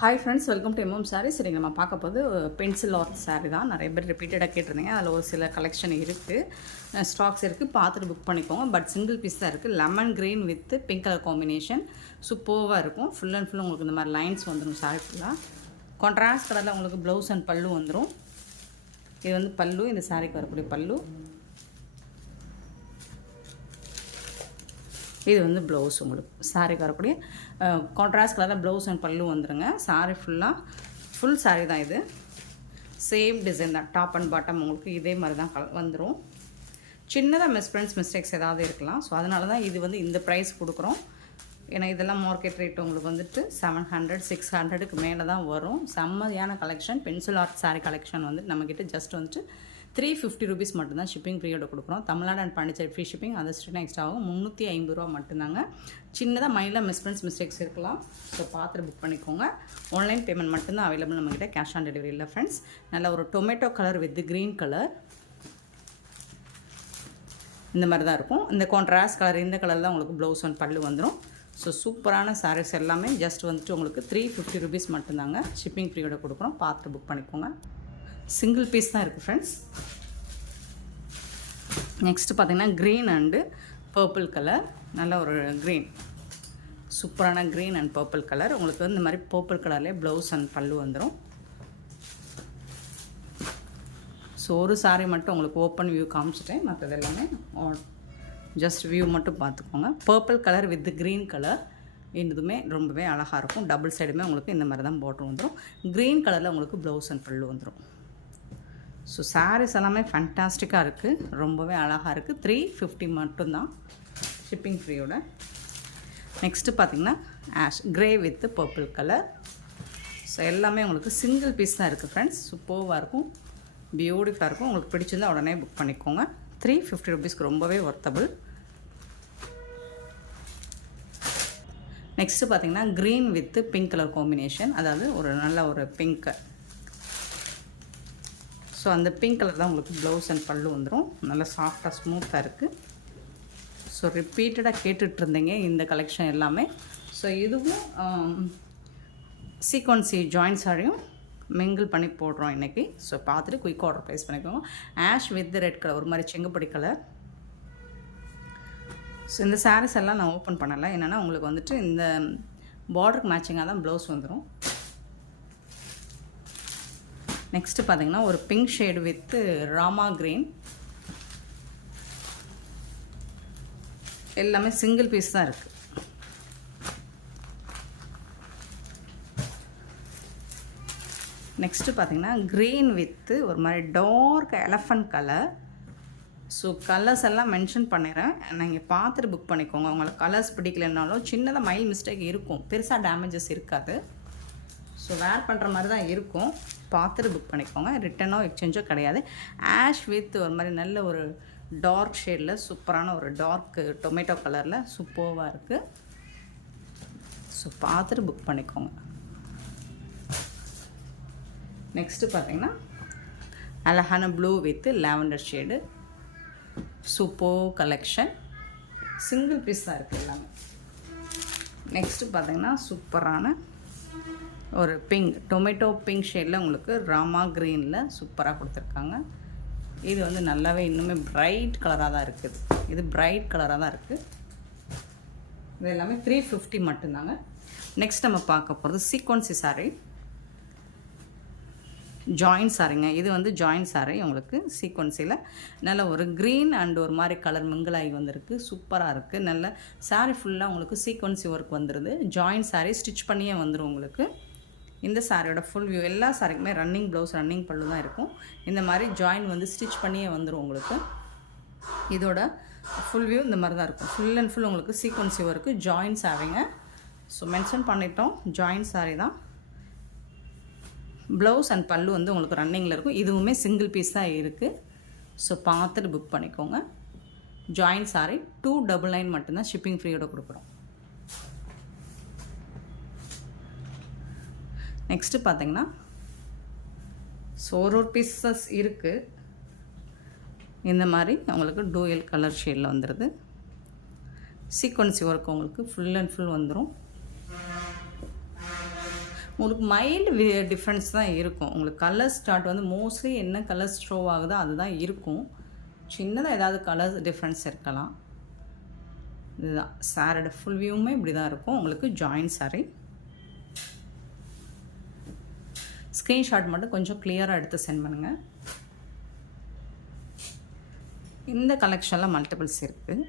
Hi friends, welcome to MM sari. சரி, நம்ம பார்க்க போது பென்சில் ஆர்ட் சாரீ தான். நிறைய பேர் ரிப்பீட்டடாக கேட்டிருந்தீங்க. அதில் ஒரு சில கலெக்ஷன் இருக்குது, ஸ்டாக்ஸ் இருக்குது, பார்த்துட்டு புக் பண்ணிக்கோங்க. பட் சிங்கிள் பீஸ் தான் இருக்குது. Lemon green with pink colour combination சூப்பராக இருக்கும். ஃபுல் அண்ட் ஃபுல் உங்களுக்கு இந்த மாதிரி லைன்ஸ் வந்துடும். சாரீ ஃபுல்லாக கான்ட்ராஸ்ட் கலரில் உங்களுக்கு ப்ளவுஸ் அண்ட் பல்லு வந்துடும். இது வந்து பல்லு, இந்த சாரீக்கு வரக்கூடிய பல்லு. இது வந்து ப்ளவுஸ். உங்களுக்கு சாரீக்கு வரக்கூடிய கான்ட்ராஸ்ட் கலரில் ப்ளவுஸ் அண்ட் பல்லு வந்துடுங்க. சாரீ ஃபுல் சாரீ தான். இது சேம் டிசைன் தான். டாப் அண்ட் பாட்டம் உங்களுக்கு இதே மாதிரி தான் வந்துடும். சின்னதாக மிஸ்டேக்ஸ் ஏதாவது இருக்கலாம். ஸோ அதனால தான் இது வந்து இந்த ப்ரைஸ் கொடுக்குறோம். ஏன்னா இதெல்லாம் மார்க்கெட் ரேட் உங்களுக்கு வந்துட்டு 700 600க்கு மேலே தான் வரும். செம்மையான collection. Pencil art sari collection வந்து நம்மக்கிட்ட ஜஸ்ட் வந்துட்டு 350 ரூபீஸ் மட்டும்தான் ஷிப்பிங் ஃப்ரீயோட கொடுக்குறோம். Tamil Nadu and Pondicherry free shipping. அது ஸ்ட்ரிக்டாக எக்ஸ்ட்ரா ஆகும். 350 ரூபா மட்டும்தாங்க. சின்னதாக மைண்டில் மிஸ்டேக்ஸ் இருக்கலாம். ஸோ பார்த்துட்டு புக் பண்ணிக்கோங்க. ஆன்லைன் பேமெண்ட் மட்டும்தான் அவைலபிள் நம்மக்கிட்ட. கேஷ் ஆன் டெலிவரி இல்லை ஃப்ரெண்ட்ஸ். நல்ல ஒரு tomato colour with green colour இந்த மாதிரி தான் இருக்கும். இந்த கான்ட்ராஸ்ட் கலர், இந்த கலர் தான் உங்களுக்கு ப்ளவுஸ் அண்ட் பல்லு வந்துடும். ஸோ சூப்பரான சாரீஸ் எல்லாமே ஜஸ்ட் வந்துட்டு உங்களுக்கு 350 ரூபீஸ் மட்டும்தாங்க ஷிப்பிங் ஃப்ரீயோட கொடுக்குறோம். பார்த்துட்டு புக் பண்ணிக்கோங்க. சிங்கிள் பீஸ் தான் இருக்குது ஃப்ரெண்ட்ஸ். நெக்ஸ்ட்டு பார்த்திங்கன்னா க்ரீன் அண்டு பர்பிள் கலர். நல்ல ஒரு க்ரீன், சூப்பரான க்ரீன் அண்ட் பர்பிள் கலர். உங்களுக்கு வந்து இந்த மாதிரி பர்பிள் கலர்லேயே ப்ளவுஸ் அண்ட் பல்லு வந்துடும். ஸோ ஒரு சாரீ மட்டும் உங்களுக்கு ஓப்பன் வியூ காமிச்சிட்டேன். மற்றது எல்லாமே ஜஸ்ட் வியூ மட்டும் பார்த்துக்கோங்க. Purple colour with green colour இதுவுமே ரொம்பவே அழகாக இருக்கும். டபுள் சைடுமே உங்களுக்கு இந்த மாதிரி தான் பார்டர் வந்துடும். க்ரீன் கலரில் உங்களுக்கு ப்ளவுஸ் அண்ட் பல்லு வந்துடும். ஸோ சாரீஸ் எல்லாமே ஃபேண்டாஸ்டிக்காக இருக்குது, ரொம்பவே அழகாக இருக்குது. 350 மட்டும்தான் ஷிப்பிங் ஃப்ரீயோட. நெக்ஸ்ட்டு பார்த்திங்கன்னா ash grey with purple colour. So எல்லாமே உங்களுக்கு சிங்கிள் பீஸ் தான் இருக்குது ஃப்ரெண்ட்ஸ். சூப்பராக இருக்கும், பியூட்டிஃபுல்லாக இருக்கும். உங்களுக்கு பிடிச்சிருந்தால் உடனே புக் பண்ணிக்கோங்க. 350 ரூபீஸ்க்கு ரொம்பவே ஒர்த்தபிள். நெக்ஸ்ட்டு பார்த்திங்கன்னா green with pink colour combination. அதாவது ஒரு நல்ல ஒரு பிங்க்கு. ஸோ அந்த பிங்க் கலர் தான் உங்களுக்கு ப்ளவுஸ் அண்ட் பல்லு வந்துடும். நல்லா சாஃப்டாக ஸ்மூத்தாக இருக்குது. ஸோ ரிப்பீட்டடாக கேட்டுட்ருந்தீங்க இந்த கலெக்ஷன் எல்லாமே. ஸோ இதுவும் சீக்வன்சி ஜாயின் சாரியும் மிங்கிள் பண்ணி போடுறோம் இன்றைக்கி. ஸோ பார்த்துட்டு குயிக் ஆர்டர் ப்ளேஸ் பண்ணிக்கோங்க. ஆஷ் வித் ரெட் கலர், ஒரு மாதிரி செங்கப்படி கலர். ஸோ இந்த சாரீஸ் எல்லாம் நான் ஓப்பன் பண்ணலை. என்னென்னா உங்களுக்கு வந்துட்டு இந்த பார்டருக்கு மேட்சிங்காக தான் ப்ளவுஸ் வந்துடும். நெக்ஸ்ட்டு பார்த்திங்கன்னா ஒரு pink shade with Rama green. எல்லாமே சிங்கிள் பீஸ் தான் இருக்குது. நெக்ஸ்ட்டு பார்த்திங்கன்னா க்ரீன் வித்து ஒரு மாதிரி dark elephant colour. So colours எல்லாம் மென்ஷன் பண்ணிடுறேன், நீங்கள் பார்த்துட்டு புக் பண்ணிக்கோங்க. உங்களுக்கு கலர்ஸ் பிடிக்கலனாலும் சின்னதாக மைல் மிஸ்டேக் இருக்கும், பெருசாக டேமேஜஸ் இருக்காது. ஸோ வேர் பண்ணுற மாதிரி தான் இருக்கும். பார்த்துட்டு புக் பண்ணிக்கோங்க. ரிட்டனோ எக்ஸ்சேஞ்சோ கிடையாது. ஆஷ் வித் ஒரு மாதிரி நல்ல ஒரு டார்க் ஷேடில் சூப்பரான ஒரு டார்க் டொமேட்டோ கலரில் சூப்பராக இருக்குது. ஸோ பார்த்துட்டு புக் பண்ணிக்கோங்க. நெக்ஸ்ட்டு பார்த்திங்கன்னா அழகான blue with lavender shade. Super collection. Single piece தான் இருக்குது எல்லாமே. நெக்ஸ்ட்டு பார்த்திங்கன்னா சூப்பரான ஒரு பிங்க், டொமேட்டோ பிங்க் ஷேடில் உங்களுக்கு ராமா க்ரீனில் சூப்பராக கொடுத்துருக்காங்க. இது வந்து நல்லாவே இன்னுமே பிரைட் கலராக தான் இருக்குது. இது பிரைட் கலராக தான் இருக்குது. இது எல்லாமே 350 மட்டும்தாங்க. நெக்ஸ்ட் நம்ம பார்க்க போகிறது சீக்வன்சி சாரீ, ஜாயின் சாரிங்க. இது வந்து ஜாயின் சாரீ உங்களுக்கு சீக்வன்சியில் நல்ல ஒரு க்ரீன் அண்ட் ஒரு மாதிரி கலர் மிங்கிளாகி வந்திருக்கு. சூப்பராக இருக்குது. நல்ல சாரீ ஃபுல்லாக உங்களுக்கு சீக்வன்சி ஒர்க் வந்துடுது. ஜாயின் சாரீ ஸ்டிச் பண்ணியே வந்துடும் உங்களுக்கு. இந்த சாரியோட ஃபுல் வியூ, எல்லா சாரிக்குமே ரன்னிங் ப்ளவுஸ் ரன்னிங் பல்லு தான் இருக்கும். இந்த மாதிரி ஜாயின் வந்து ஸ்டிச் பண்ணியே வந்துடும் உங்களுக்கு. இதோட ஃபுல் வியூ இந்த மாதிரி தான் இருக்கும். ஃபுல் அண்ட் ஃபுல் உங்களுக்கு சீக்வன்சி ஒர்க்கு ஜாயின் சாரீங்க. ஸோ மென்ஷன் பண்ணிட்டோம், ஜாயின் சாரீ தான். ப்ளவுஸ் அண்ட் பல்லு வந்து உங்களுக்கு ரன்னிங்கில் இருக்கும். இதுவுமே சிங்கிள் பீஸ் தான் இருக்குது. ஸோ பார்த்துட்டு புக் பண்ணிக்கோங்க. ஜாயின் சாரீ 299 மட்டும்தான் ஷிப்பிங் ஃப்ரீயோட கொடுக்குறோம். நெக்ஸ்ட்டு பார்த்திங்கன்னா ஒரு பீசஸ் இருக்குது. இந்த மாதிரி உங்களுக்கு டூயல் கலர் ஷேடில் வந்துடுது. சீக்வன்சி ஒர்க் உங்களுக்கு ஃபுல் அண்ட் ஃபுல் வந்துடும். உங்களுக்கு மைல்டு டிஃப்ரென்ஸ் தான் இருக்கும். உங்களுக்கு கலர் ஸ்டார்ட் வந்து மோஸ்ட்லி என்ன கலர் ஷோ ஆகுதோ அதுதான் இருக்கும். சின்னதாக ஏதாவது கலர் டிஃப்ரென்ஸ் இருக்கலாம். இதுதான் சாரோட ஃபுல் வியூவுமே இப்படி தான் இருக்கும். உங்களுக்கு ஜாயின் சாரி. ஸ்க்ரீன்ஷாட் மட்டும் கொஞ்சம் கிளியராக எடுத்து சென்ட் பண்ணுங்கள். இந்த கலெக்ஷனில் மல்டிபிள்ஸ் இருக்குது.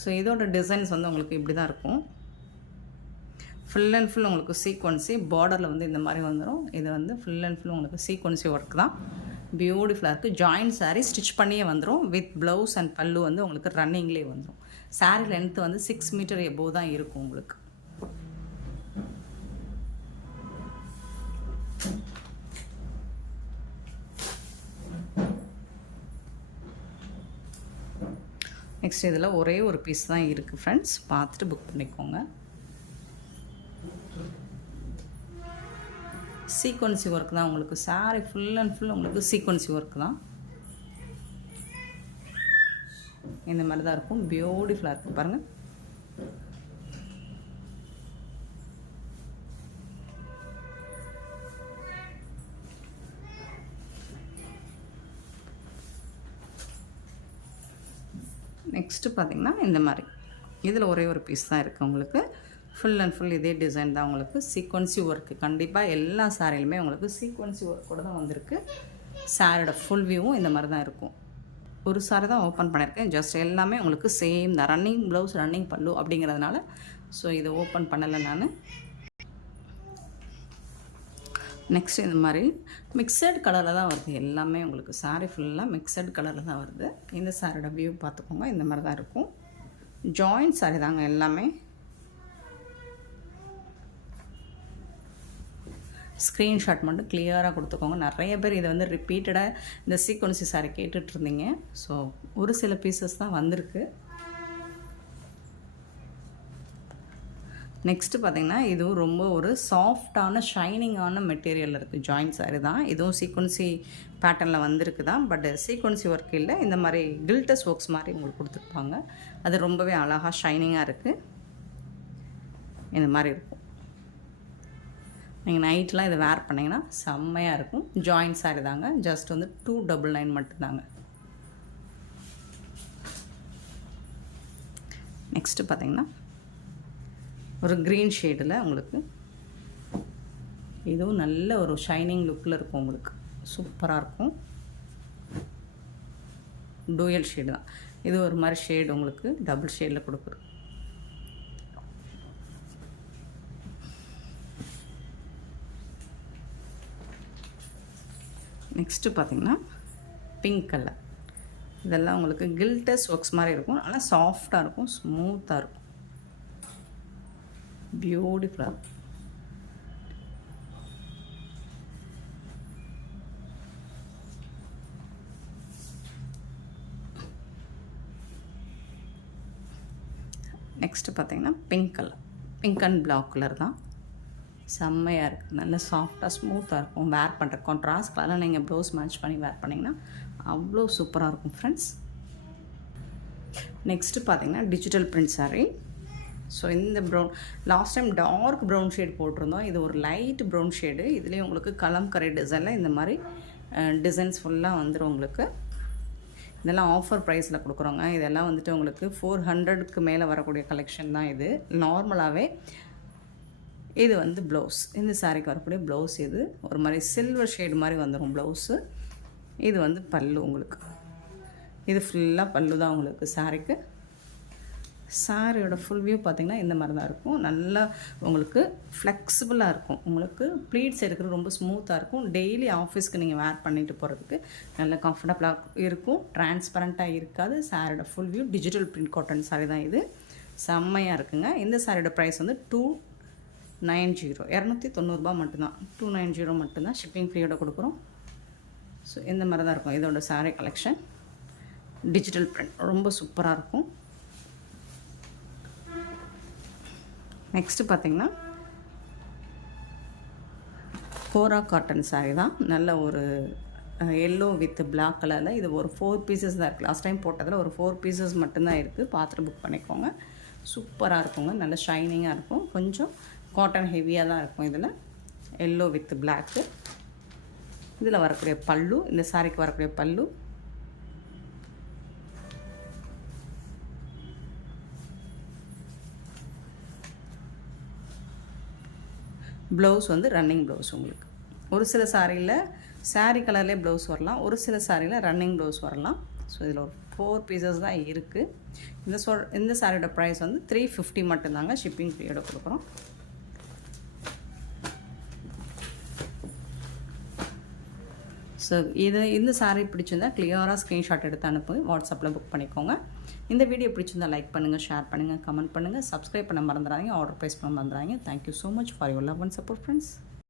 ஸோ இதோட டிசைன்ஸ் வந்து உங்களுக்கு இப்படி தான் இருக்கும். ஃபுல் அண்ட் ஃபுல் உங்களுக்கு சீக்வன்சி பார்டரில் வந்து இந்த மாதிரி வந்துடும். இது வந்து ஃபுல் அண்ட் ஃபுல் உங்களுக்கு சீக்வன்சி ஒர்க் தான். பியூட்டிஃபுல்லாக இருக்குது. ஜாயின்ட் சாரீ ஸ்டிச் பண்ணியே வந்துடும். வித் ப்ளவுஸ் அண்ட் பல்லு வந்து உங்களுக்கு ரன்னிங்லேயே வந்துடும். சாரீ லென்த்து வந்து 6 மீட்டர் எபோவ் தான் இருக்கும் உங்களுக்கு. நெக்ஸ்ட் இதில் ஒரே ஒரு பீஸ் தான் இருக்குது ஃப்ரெண்ட்ஸ். பார்த்துட்டு புக் பண்ணிக்கோங்க. சீக்வன்சி ஒர்க் தான் உங்களுக்கு. சாரி ஃபுல் அண்ட் ஃபுல் உங்களுக்கு சீக்வன்சி ஒர்க் தான். இந்த மாதிரி தான் இருக்கும். பியூட்டிஃபுல்லாக இருக்குது பாருங்கள். நெக்ஸ்ட்டு பார்த்திங்கன்னா இந்த மாதிரி இதில் ஒரே ஒரு பீஸ் தான் இருக்குது உங்களுக்கு. ஃபுல் அண்ட் ஃபுல் இதே டிசைன் தான் உங்களுக்கு. சீக்வன்சி ஒர்க்கு கண்டிப்பாக எல்லா சாரிலுமே உங்களுக்கு சீக்வன்சி ஒர்க்கோட தான் வந்திருக்கு. சாரியோட ஃபுல் வியூவும் இந்த மாதிரி தான் இருக்கும். ஒரு சாரி தான் ஓப்பன் பண்ணியிருக்கேன். ஜஸ்ட் எல்லாமே உங்களுக்கு சேம் தான். ரன்னிங் ப்ளவுஸ் ரன்னிங் பல்லு அப்படிங்கிறதுனால ஸோ இதை ஓப்பன் பண்ணலை நான். நெக்ஸ்ட் இந்த மாதிரி மிக்சட் கலரில் தான் வருது எல்லாமே உங்களுக்கு. சாரீ ஃபுல்லாக மிக்சட் கலரில் தான் வருது. இந்த சாரியோட வியூ பார்த்துக்கோங்க. இந்த மாதிரி தான் இருக்கும். ஜாயின்ட் சாரி தாங்க எல்லாமே. ஸ்க்ரீன்ஷாட் மட்டும் கிளியராக கொடுத்துக்கோங்க. நிறைய பேர் இதை வந்து ரிப்பீட்டடாக இந்த சீக்வன்சி சாரி கேட்டுட்ருந்தீங்க. ஸோ ஒரு சில பீசஸ் தான் வந்திருக்கு. நெக்ஸ்ட்டு பார்த்திங்கன்னா இதுவும் ரொம்ப ஒரு சாஃப்டான ஷைனிங்கான மெட்டீரியல் இருக்குது. ஜாயின்ட் சாரி தான். இதுவும் சீக்வன்சி பேட்டர்னில் வந்திருக்கு தான். பட் சீக்வன்சி ஒர்க் இல்லை. இந்த மாதிரி கில்டஸ் ஒர்க்ஸ் மாதிரி உங்களுக்கு கொடுத்துருப்பாங்க. அது ரொம்பவே அழகாக ஷைனிங்காக இருக்குது. இந்த மாதிரி இருக்கும். நீங்கள் நைட்லாம் இதை வேர் பண்ணிங்கன்னா செம்மையாக இருக்கும். ஜாயின்ட் சாரி தாங்க. ஜஸ்ட் வந்து 299 மட்டும்தாங்க. நெக்ஸ்ட்டு பார்த்திங்கன்னா ஒரு க்ரீன் ஷேடில் உங்களுக்கு இதுவும் நல்ல ஒரு ஷைனிங் லுக்கில் இருக்கும் உங்களுக்கு. சூப்பராக இருக்கும். டூயல் ஷேடு தான் இது. ஒரு மாதிரி ஷேடு உங்களுக்கு டபுள் ஷேடில் கொடுக்குறோம். நெக்ஸ்ட்டு பார்த்திங்கன்னா பிங்க் கலர். இதெல்லாம் உங்களுக்கு கில்டஸ் ஒர்க்ஸ் மாதிரி இருக்கும். ஆனால் சாஃப்டாக இருக்கும், ஸ்மூத்தாக இருக்கும். பியூட்டிஃபுல்லாக. நெக்ஸ்ட்டு பார்த்தீங்கன்னா pink colour. Pink and black colour தான். செம்மையாக இருக்குது. நல்ல சாஃப்டாக ஸ்மூத்தாக இருக்கும். வேர் பண்ணுற கான்ட்ராஸ்ட் கலரில் நீங்கள் ப்ளவுஸ் மேட்ச் பண்ணி வேர் பண்ணிங்கன்னா அவ்வளோ சூப்பராக இருக்கும் ஃப்ரெண்ட்ஸ். நெக்ஸ்ட்டு பார்த்தீங்கன்னா டிஜிட்டல் பிரிண்ட் சாரீ. ஸோ இந்த brown last time dark brown shade போட்டிருந்தோம். இது ஒரு லைட் ப்ரௌன் ஷேடு. இதுலேயும் உங்களுக்கு கலம்கரை டிசைனில் இந்த மாதிரி டிசைன்ஸ் ஃபுல்லாக வந்துடும் உங்களுக்கு. இதெல்லாம் ஆஃபர் ப்ரைஸில் கொடுக்குறோங்க. இதெல்லாம் வந்துட்டு உங்களுக்கு 400க்கு மேலே வரக்கூடிய கலெக்ஷன் தான் இது. நார்மலாகவே இது வந்து ப்ளவுஸ். இந்த சாரீக்கு வரக்கூடிய ப்ளவுஸ் இது ஒரு மாதிரி சில்வர் ஷேடு மாதிரி வந்துடும் ப்ளவுஸு. இது வந்து பல்லு உங்களுக்கு. இது ஃபுல்லாக பல்லு தான் உங்களுக்கு சாரீக்கு. சாரியோட ஃபுல் வியூ பார்த்திங்கன்னா இந்த மாதிரி தான் இருக்கும். நல்லா உங்களுக்கு ஃப்ளெக்சிபிளாக இருக்கும். உங்களுக்கு ப்ளீட்ஸ் எடுக்கிறது ரொம்ப ஸ்மூத்தாக இருக்கும். டெய்லி ஆஃபீஸ்க்கு நீங்கள் வேர் பண்ணிட்டு போகிறதுக்கு நல்ல கம்ஃபர்டபுளாக இருக்கும். டிரான்ஸ்பரண்ட்டாக இருக்காது. சாரியோட full view digital print cotton sorry தான் இது. செம்மையாக இருக்குங்க. இந்த சாரியோட ப்ரைஸ் வந்து 290 290 மட்டும்தான். 290 மட்டும்தான். ஷிப்பிங் ஃப்ரீயோட கொடுக்குறோம். ஸோ இந்த மாதிரி தான் இருக்கும் இதோட சாரீ கலெக்ஷன். டிஜிட்டல் பிரிண்ட் ரொம்ப சூப்பராக இருக்கும். நெக்ஸ்ட்டு பார்த்திங்கன்னா கோரா காட்டன் சாரீ தான். நல்ல ஒரு எல்லோ வித் பிளாக் கலரில். இது ஒரு 4 பீசஸ் தான் இருக்குது. லாஸ்ட் டைம் போட்டதில் ஒரு 4 பீசஸ் மட்டும்தான் இருக்குது. பார்த்துட்டு புக் பண்ணிக்கோங்க. சூப்பராக இருக்குங்க. நல்ல ஷைனிங்காக இருக்கும். கொஞ்சம் காட்டன் ஹெவியாக தான் இருக்கும். இதில் எல்லோ வித் பிளாக்கு. இதில் வரக்கூடிய பல்லு, இந்த சாரிக்கு வரக்கூடிய பல்லு. ப்ளவுஸ் வந்து ரன்னிங் ப்ளவுஸ் உங்களுக்கு. ஒரு சில சாரியில் சாரீ கலர்லேயே ப்ளவுஸ் வரலாம், ஒரு சில சாரியில் ரன்னிங் ப்ளவுஸ் வரலாம். ஸோ இதில் ஒரு 4 பீசஸ் தான் இருக்குது. இந்த சாரியோட ப்ரைஸ் வந்து 350 மட்டும்தாங்க. ஷிப்பிங் ஃப்ரீயோட கொடுக்குறோம். ஸோ இந்த சாரீ பிடிச்சிருந்தா கிளியராக ஸ்க்ரீன்ஷாட் எடுத்து அனுப்புங்க. வாட்ஸ்அப்பில் புக் பண்ணிக்கோங்க. இந்த வீடியோ பிடிச்சிருந்தா லைக் பண்ணுங்கள், ஷேர் பண்ணுங்கள், கமெண்ட் பண்ணுங்கள், சப்ஸ்கிரைப் பண்ண மறந்துடாதீங்க, ஆர்டர் ப்ளேஸ் பண்ண மறந்துடாதீங்க. Thank you so much for your love and support friends.